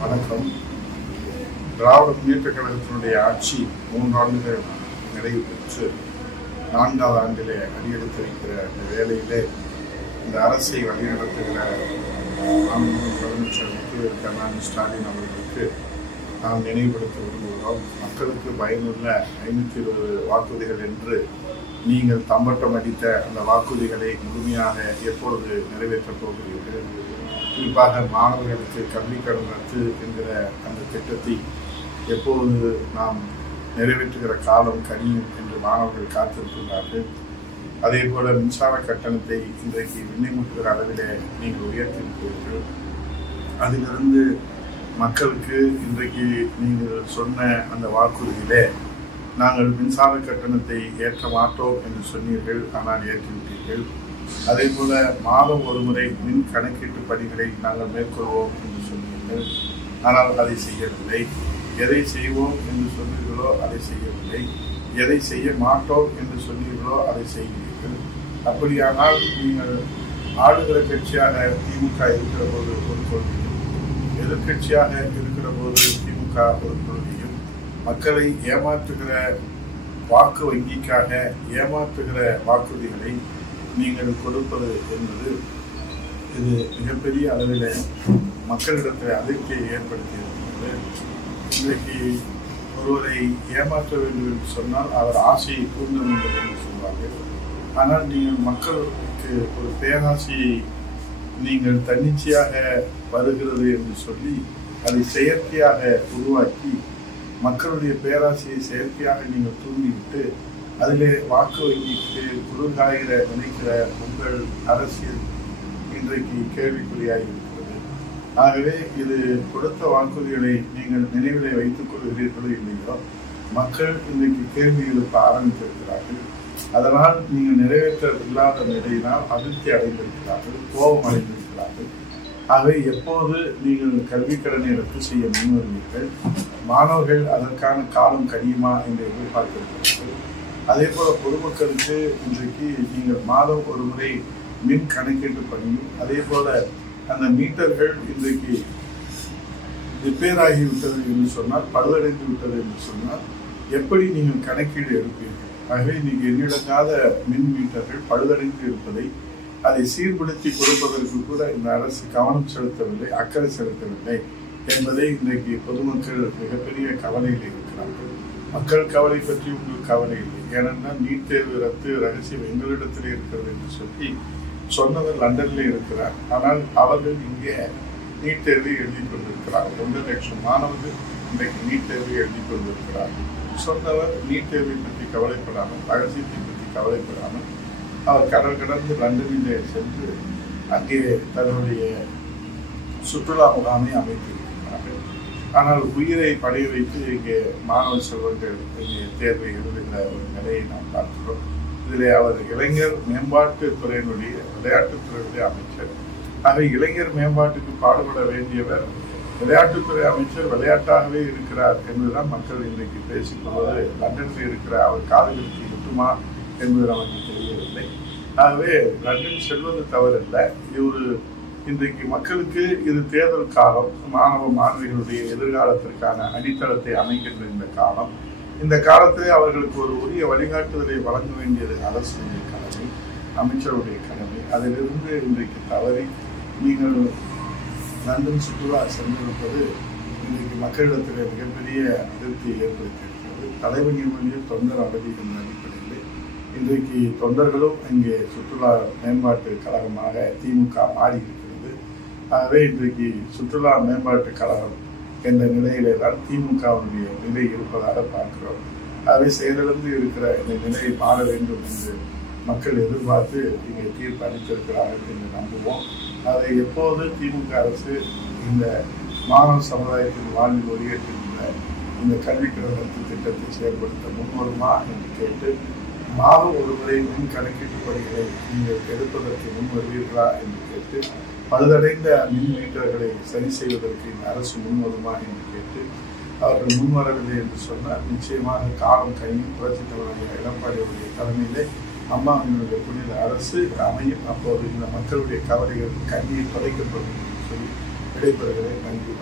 வணக்கம். திராவிட முன்னேற்ற கழகத்தினுடைய ஆட்சி 3 ஆண்டுகள் நிறைவு பெற்று 4வது ஆண்டிலே அடியெடுத்து வைக்கிற இந்த வேளையிலே இந்த அரசை வழிநடத்துகிற முதலமைச்சர் கருணாநிதி ஸ்டாலின் அவர்களுக்கு நாம் நினைவுபடுத்த விரும்புகிறோம். மக்களுக்கு பயனுள்ள 520 வாக்குறுதிகள் என்று நீங்கள் தம்பட்டம் அடித்த அந்த வாக்குறுதிகளை முழுமையாக எப்பொழுது நிறைவேற்றப் போகிறீர்கள்? குறிப்பாக மாணவர்களுக்கு கல்வி கடன் ரத்து என்கிற அந்த திட்டத்தை எப்பொழுது நாம் நிறைவேற்றுகிற காலம் கனியும் என்று மாணவர்கள் காத்திருக்கிறார்கள். அதே போல மின்சார கட்டணத்தை இன்றைக்கு விண்ணப்பிக்கிற அளவிலே நீங்கள் உயர்த்தியிருக்கிறீர்கள். அதிலிருந்து மக்களுக்கு இன்றைக்கு நீங்கள் சொன்ன அந்த வாக்குறுதியிலே நாங்கள் மின்சார கட்டணத்தை ஏற்ற மாட்டோம் என்று சொன்னீர்கள், ஆனால் ஏற்றிவிட்டீர்கள். அதே போல மாதம் ஒரு முறை மின் கணக்கீட்டு பணிகளை நாங்கள் மேற்கொள்வோம் என்று சொன்னீர்கள், ஆனால் அதை செய்யவில்லை. எதை செய்வோம் என்று சொன்னீர்களோ அதை செய்யவில்லை, எதை செய்ய மாட்டோம் என்று சொன்னீர்களோ அதை செய்கிறீர்கள். அப்படியானால் நீங்கள் ஆளுகிற கட்சியாக திமுக இருக்கிற போது ஒரு கொள்கையும், எதிர்கட்சியாக இருக்கிற போது திமுக ஒரு கொள்கையும், மக்களை ஏமாற்றுகிற வாக்கு வங்கிக்காக ஏமாற்றுகிற வாக்குறுதிகளை நீங்கள் கொடுப்பது என்பது இது மிகப்பெரிய அளவில் மக்களிடத்தில் அதிர்ச்சியை ஏற்படுத்தியிருக்கிறது. இன்றைக்கு ஒருவரை ஏமாற்ற வேண்டும் என்று சொன்னால் அவர் ஆசையை தூண்ட வேண்டும் என்று சொல்வார்கள். ஆனால் நீங்கள் மக்களுக்கு ஒரு பேராசையை நீங்கள் தன்னிச்சையாக வருகிறது என்று சொல்லி அதை செயற்கையாக உருவாக்கி மக்களுடைய பேராசையை செயற்கையாக நீங்கள் தூண்டிவிட்டு அதிலே வாக்கு வங்கிக்கு குறுகாயிர நினைக்கிற உங்கள் அரசியல் இன்றைக்கு கேள்விக்குறியாகியிருக்கிறது. ஆகவே இது கொடுத்த வாக்குறுதிகளை நீங்கள் நினைவிலே வைத்துக் கொள்கிறீர்களோ இல்லையோ மக்கள் இன்றைக்கு கேள்வி எழுப்ப ஆரம்பித்திருக்கிறார்கள். அதனால் நீங்கள் நிறைவேற்ற இல்லாத நிலையினால் அதிருப்தி அடைந்திருக்கிறார்கள், கோபம் அடைந்திருக்கிறார்கள். ஆகவே எப்போது நீங்கள் கல்வி கடனை ரத்து செய்ய முன்வருவீர்கள்? மாணவர்கள் அதற்கான காலம் கனியுமா என்று எதிர்பார்த்திருக்கிறார்கள். அதே போல பொதுமக்களுக்கு இன்றைக்கு நீங்கள் மாதம் ஒரு முறை மின் கணக்கீட்டு பணியும், அதே போல அந்த மீட்டர்கள் இன்றைக்கு ரிப்பேர் ஆகிவிட்டது என்று சொன்னால், பழுதடைந்து விட்டது என்று சொன்னால் எப்படி நீங்கள் கணக்கீடு எடுப்பீர்கள்? ஆகவே நீங்கள் எண்ணிடங்காத மின் மீட்டர்கள் பழுதடைந்து இருப்பதை அதை சீர்படுத்தி கொடுப்பதற்கு கூட இந்த அரசு கவனம் செலுத்தவில்லை, அக்கறை செலுத்தவில்லை என்பதை இன்றைக்கு பொதுமக்கள் மிகப்பெரிய கவலையில் இருக்கிறார்கள். மக்கள் கவலை பற்றி உங்களுக்கு கவலை இல்லை. ஏனென்றால் நீட் தேர்வு ரத்து ரகசியம் எங்களிடத்தில் இருக்கிறது என்று சொல்லி சொன்னவர் லண்டனில் இருக்கிறார். ஆனால் அவர்கள் இங்கே நீட் தேர்வை எழுதி கொண்டிருக்கிறார். 1 லட்சம் மாணவர்கள் இன்றைக்கு நீட் தேர்வை எழுதி கொண்டிருக்கிறார்கள். சொன்னவர் நீட் தேர்வை பற்றி கவலைப்படாமல், ரகசியத்தை பற்றி கவலைப்படாமல் அவர் கடல் கடந்து லண்டனிலே சென்று அங்கே தன்னுடைய சுற்றுலா முகாமை அமைத்திருக்கிறார்கள். ஆனால் உயிரை படைய வைத்து இங்கே மாணவ செல்வங்கள் இங்கே தேர்வை எழுதுகிற ஒரு நிலையை நாம் பார்க்கிறோம். இதிலே அவர் இளைஞர் மேம்பாட்டு துறையினுடைய விளையாட்டுத்துறையுடைய அமைச்சர். ஆக இளைஞர் மேம்பாட்டுக்கு பாடுபட வேண்டியவர் விளையாட்டுத்துறை அமைச்சர் விளையாட்டாகவே இருக்கிறார் என்பதுதான் மக்கள் இன்றைக்கு பேசிக்கொள்வது. லண்டனில் இருக்கிற அவர் காதுகளுக்கு எட்டுமா என்பது நமக்கு தெரியவில்லை. ஆகவே லண்டன் செல்வது தவறல்ல. இவர் இன்றைக்கு மக்களுக்கு இது தேர்தல் காலம், மாணவ மாணவிகளுடைய எதிர்காலத்திற்கான அடித்தளத்தை அமைக்கின்ற இந்த காலம். இந்த காலத்திலே அவர்களுக்கு ஒரு உரிய வழிகாட்டுதலை வழங்க வேண்டியது அரசுடைய கடமை, அமைச்சருடைய கடமை. அதிலிருந்து இன்றைக்கு தவறி நீங்கள் லண்டன் சுற்றுலா சென்றிருப்பது இன்றைக்கு மக்களிடத்திலே மிகப்பெரிய அதிருப்தியை ஏற்படுத்தியிருக்கிறது. தலைவணி மொழியில் தொண்டர் அவதி என்ற அடிப்படையில் இன்றைக்கு தொண்டர்களும் இங்கே சுற்றுலா மேம்பாட்டு கழகமாக திமுக மாறி இருக்கிறது. ஆகவே இன்றைக்கு சுற்றுலா மேம்பாட்டு கழகம் என்ற நிலையிலே தான் திமுகவுடைய நிலை இருப்பதாக பார்க்கிறோம். ஆகவே செயலிழந்து இருக்கிற இந்த நிலையை மாற வேண்டும் என்று மக்கள் எதிர்பார்த்து இங்கே தீர்ப்பு அளித்திருக்கிறார்கள் என்று நம்புவோம். அதை எப்போது திமுக அரசு இந்த மாணவ சமுதாயத்தின் வாழ்வில் ஒளியேற்றுகின்ற இந்த கல்வி கடன் ரத்து திட்டத்தை செயல்படுத்த முன்வருமா என்று கேட்டு, மாதம் ஒரு முறை மின் கணக்கீட்டு பணிகளை நீங்கள் எடுப்பதற்கு முன் வருவீர்களா என்று கேட்டு, பழுதடைந்த மின் மீட்டர்களை சரி செய்வதற்கு இந்த அரசு முன்வருமா என்று கேட்டு, அவர்கள் முன்வரவில்லை என்று சொன்னால் நிச்சயமாக காலம் கையும் புரட்சித் தலைவர் எடப்பாடியுடைய தலைமையிலே அம்மாவினுடைய புனித அரசு அமையும். அப்போது இந்த மக்களுடைய கவலைகள் கண்ணீர் புதைக்கப்படும் என்று சொல்லி விடைபெறுகிறேன். நன்றி.